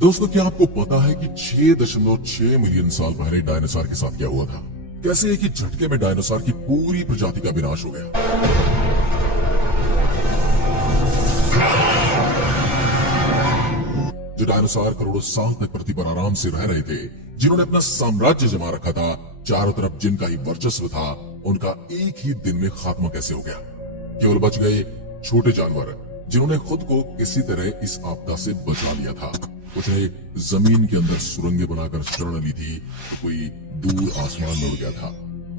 दोस्तों, क्या आपको पता है कि 6.6 मिलियन साल पहले डायनासोर के साथ क्या हुआ था? कैसे एक ही झटके में डायनासोर की पूरी प्रजाति का विनाश हो गया। जो डायनासोर करोड़ों साल तक पृथ्वी पर आराम से रह रहे थे, जिन्होंने अपना साम्राज्य जमा रखा था, चारों तरफ जिनका ही वर्चस्व था, उनका एक ही दिन में खात्मा कैसे हो गया? केवल बच गए छोटे जानवर, जिन्होंने खुद को किसी तरह इस आपदा से बचा लिया था। कुछ ने जमीन के अंदर सुरंगें बनाकर शरण ली थी, तो कोई दूर आसमान में उड़ गया था।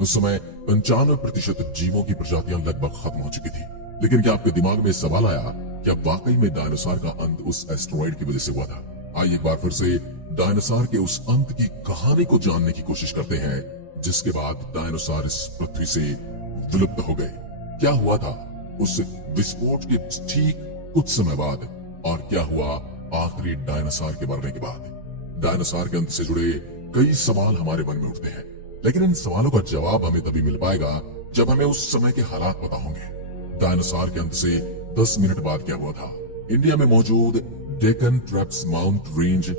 उस समय 95% जीवों की प्रजातियां लगभग खत्म हो चुकी थी। लेकिन क्या आपके दिमाग में सवाल आया, क्या वाकई में डायनासोर का अंत उस एस्टेरॉइड की वजह से हुआ था? आइए एक बार फिर से डायनासोर के उस अंत की कहानी को जानने की कोशिश करते हैं, जिसके बाद डायनासोर इस पृथ्वी से विलुप्त हो गए। क्या हुआ था उस विस्फोट के ठीक कुछ समय बाद, और क्या हुआ आखिरी डायनासोर के मरने के बाद? डायनासोर के अंत से जुड़े कई सवाल हमारे मन में उठते हैं, लेकिन इन सवालों का जवाब हमें तभी मिल पाएगा जब हमें उस समय के हालात पता होंगे। डायनासोर के अंत से 10 मिनट बाद क्या हुआ था? इंडिया में मौजूद डेक्कन ट्रैप्स माउंट रेंज,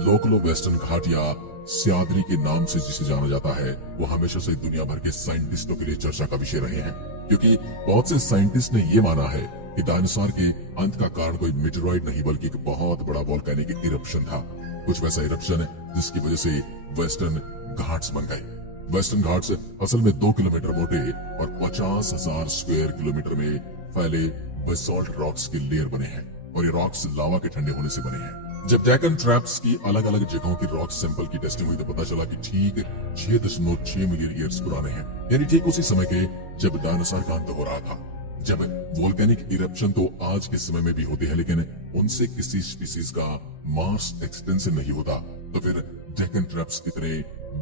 लोकलो वेस्टर्न घाट या सह्याद्री के नाम से जिसे जाना जाता है, वो हमेशा से दुनिया भर के साइंटिस्टों के लिए चर्चा का विषय रहे हैं, क्योंकि बहुत से साइंटिस्ट ने ये माना है कि डायनासोर के अंत का कारण कोई मीटेरॉइड नहीं बल्कि एक बहुत बड़ा वोल्केनिक इरप्शन था। कुछ वैसा इरप्शन जिसकी वजह से वेस्टर्न घाट्स बन गए। वेस्टर्न घाट्स असल में 2 किलोमीटर मोटे और 50,000 स्क्वायर किलोमीटर में फैले बेसॉल्ट रॉक्स के लेयर बने हैं, और ये रॉक्स लावा के ठंडे होने से बने हैं। जब डेक्कन ट्रैप्स की अलग अलग जगहों की रॉक सैंपल की टेस्टिंग हुई तो पता चला कि ठीक 6.6 मिलियन ईयर्स पुराने हैं, यानी ठीक उसी समय के जब डायनासोर का अंत हो रहा था। जब वोल्केनिक इरप्शन तो आज के समय में भी होते हैं, लेकिन उनसे किसी स्पीसीज का मास एक्सटेंशन नहीं होता, तो फिर डेक्कन ट्रैप्स इतने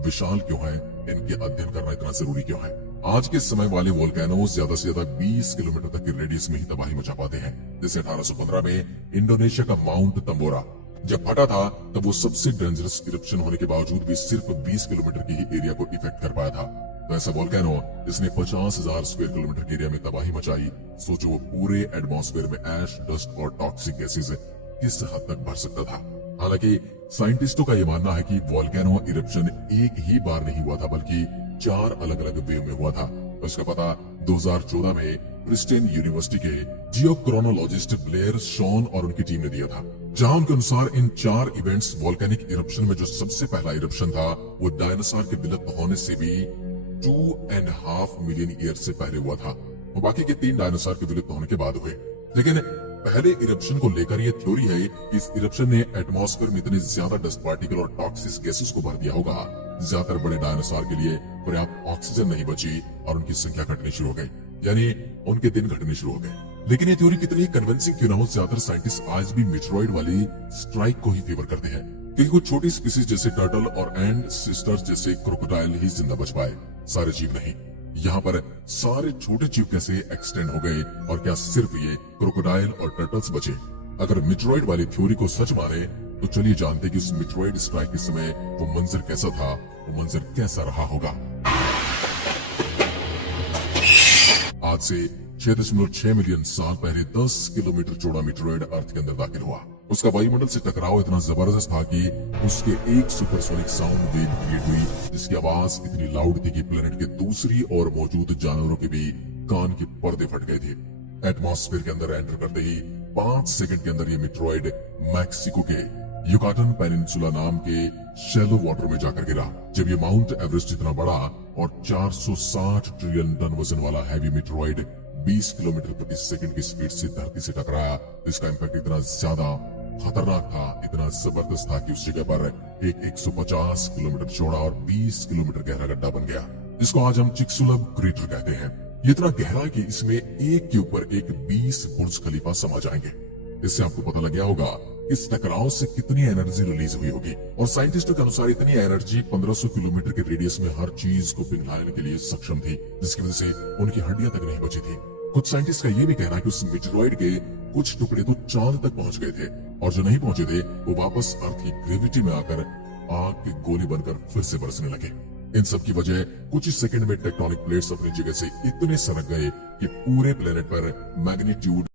विशाल क्यों है? इनके अध्ययन करना इतना जरूरी क्यों है? आज के समय वाले वोल्केनोज ज्यादा से ज्यादा 20 किलोमीटर तक के रेडियस में ही तबाही मचा पाते हैं। जैसे 1815 में इंडोनेशिया का माउंट तंबोरा जब फटा था, तब वो सबसे डेंजरस इरप्शन होने के बावजूद भी सिर्फ 20 किलोमीटर की ही एरिया को इफेक्ट कर पाया था। तो ऐसा वोल्केनो जिसने 50,000 स्क्वायर किलोमीटर के एरिया में तबाही मचाई, सोचो वो पूरे एटमॉस्फेयर में ऐश, डस्ट और टॉक्सिक गैसेज किस हद तक भर सकता था। हालांकि साइंटिस्टों का यह मानना है कि वोल्केनो इरप्शन एक ही बार नहीं हुआ था, बल्कि 4 अलग अलग वेव में हुआ था। उसका पता 2014 में प्रिस्टन यूनिवर्सिटी के जियोक्रोनोलॉजिस्ट ब्लेयर शॉन और उनकी टीम ने दिया था, जहां उनके अनुसार इन 4 इवेंट्स वोल्केनिक इरप्शन में जो सबसे पहला इरप्शन था, वो डायनासोर के विलुप्त होने से भी 2.5 मिलियन ईयर से पहले हुआ था, और बाकी के 3 डायनासोर के विलुप्त होने के बाद हुए। लेकिन पहले इरप्शन को लेकर यह थ्योरी है कि इस इरप्शन ने एटमॉस्फेयर में इतने ज्यादा डस्ट पार्टिकल और टॉक्सिक गैसेस को भर दिया होगा, ज्यादातर बड़े डायनासोर के लिए पर्याप्त ऑक्सीजन नहीं बची और उनकी संख्या घटनी शुरू हो गई, यानी उनके दिन घटने शुरू हो गए। लेकिन ये थ्योरी कितनी कन्विंसिंग क्यों ना हो, ज्यादातर साइंटिस्ट आज भी मीटेरॉइड वाली स्ट्राइक को ही फेवर करते हैं, क्योंकि कुछ छोटी स्पीसीज जैसे टर्टल और एंड सिस्टर्स जैसे क्रोकोडाइल ही जिंदा बच पाए, सारे जीव नहीं। यहाँ पर सारे छोटे जीव कैसे एक्सटेंड हो गए, और क्या सिर्फ ये क्रोकोडाइल और टर्टल्स बचे? अगर मीटेरॉइड वाली थ्योरी को सच माने तो चलिए जानते कि उस मीटेरॉइड स्ट्राइक के समय वो मंजर कैसा था, वो मंजर कैसा रहा होगा। आज से 6.6 मिलियन साल पहले 10 किलोमीटर चौड़ा मीटेरॉइड अर्थ के अंदर दाखिल हुआ। उसका वायुमंडल से टकराव इतना जबरदस्त था कि उसके एक सुपरसोनिक साउंड वेव क्रिएट हुई, जिसकी आवाज इतनी लाउड थी कि प्लेनेट के दूसरी ओर मौजूद जानवरों के भी कान के पर्दे फट गए थे। एटमॉस्फेयर के अंदर एंटर करते ही 5 सेकंड के अंदर ये मीटेरॉइड मैक्सिको के युकाटन पेनिनसुला नाम के शैलो वाटर में जाकर गिरा। जब ये माउंट एवरेस्ट जितना बड़ा और 460 ट्रिलियन टन वजन वाला हैवी मीटेरॉइड 20 किलोमीटर प्रति सेकंड की स्पीड से धरती से टकराया, इसका इम्पैक्ट इतना ज्यादा खतरनाक था, इतना जबरदस्त था कि उस जगह पर एक 150 किलोमीटर चौड़ा और 20 किलोमीटर गहरा गड्ढा बन गया, जिसको आज हम चिक्सुलब क्रेटर कहते हैं। ये इतना गहरा कि इसमें एक के ऊपर एक 20 बुर्ज खलीफा समा जाएंगे। इससे आपको पता लग गया होगा इस टकराव से कितनी एनर्जी रिलीज हुई होगी, और साइंटिस्टों के अनुसार इतनी एनर्जी 1500 किलोमीटर के रेडियस में हर चीज को पिघलाने के लिए सक्षम थी, जिसकी वजह से उनकी हड्डियां तक नहीं बची थी। कुछ साइंटिस्ट का ये भी कहना है कि उस मीटेरॉइड के कुछ टुकड़े तो चांद तक पहुंच गए थे, और जो नहीं पहुंचे थे वो वापस अर्थ की ग्रेविटी में आकर आग की गोली बनकर फिर से बरसने लगे। इन सब की वजह कुछ ही सेकंड में टेक्टोनिक प्लेट्स अपनी जगह से इतने सरक गए कि पूरे प्लेनेट पर मैग्नीट्यूड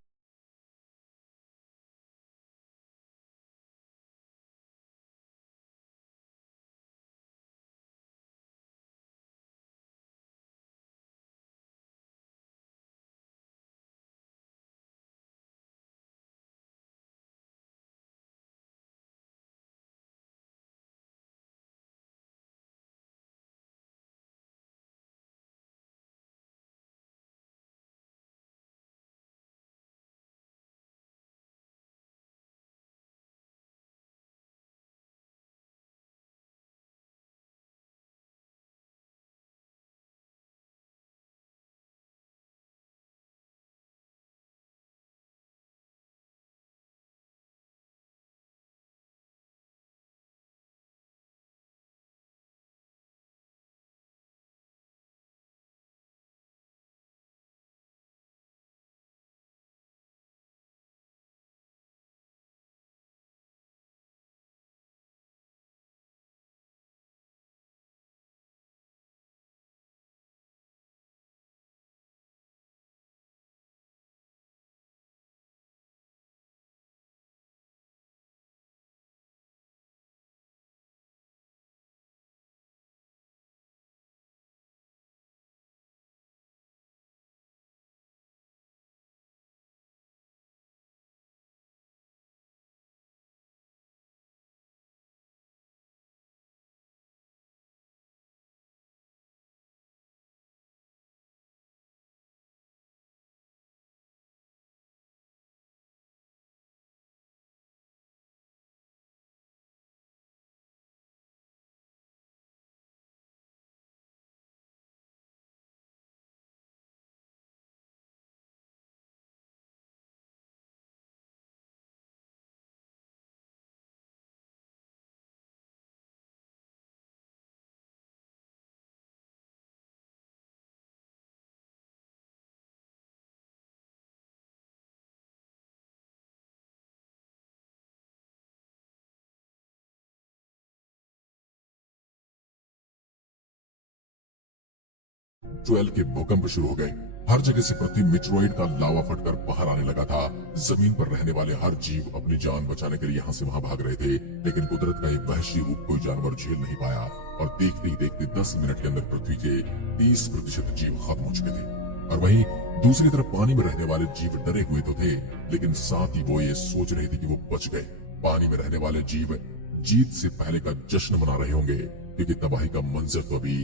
12 के भूकंप शुरू हो गए। हर जगह से पृथ्वी मेट्रोइड का लावा फटकर बाहर आने लगा था। जमीन पर रहने वाले हर जीव अपनी जान बचाने के लिए यहाँ से वहाँ भाग रहे थे, लेकिन कुदरत का एक वहशी रूप कोई जानवर झेल नहीं पाया और देखते ही देखते 10 मिनट के अंदर पृथ्वी के 30% जीव खत्म हो चुके थे। और वहीं दूसरी तरफ पानी में रहने वाले जीव डरे हुए तो थे, लेकिन साथ ही वो ये सोच रहे थे कि वो बच गए। पानी में रहने वाले जीव जीत से पहले का जश्न मना रहे होंगे, क्योंकि तबाही का मंजर तो अभी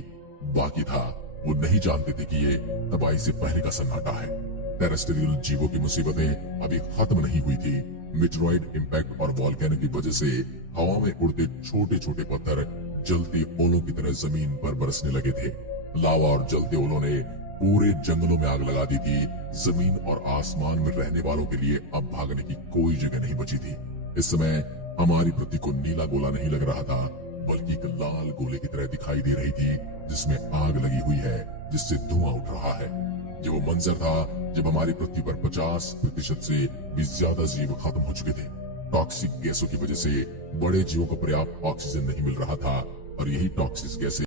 बाकी था। वो नहीं जानते थे कि ये तबाही से पहले का सन्नाटा है। टेरेस्ट्रियल जीवों की मुसीबतें अभी खत्म नहीं हुई थी। मेट्रोइड इम्पैक्ट और वॉल्केनो की वजह से हवा में उड़ते छोटे छोटे पत्थर जलते ओलों की तरह जमीन पर बरसने लगे थे। लावा और जलते ओलों ने पूरे जंगलों में आग लगा दी थी। जमीन और आसमान में रहने वालों के लिए अब भागने की कोई जगह नहीं बची थी। इस समय हमारी पृथ्वी को नीला गोला नहीं लग रहा था, बल्कि एक लाल गोले की तरह दिखाई दे रही थी, जिसमें आग लगी हुई है, जिससे धुआं उठ रहा है। ये वो मंजर था जब हमारी पृथ्वी पर 50% से भी ज्यादा जीव खत्म हो चुके थे। टॉक्सिक गैसों की वजह से बड़े जीवों को पर्याप्त ऑक्सीजन नहीं मिल रहा था और यही टॉक्सिक गैसें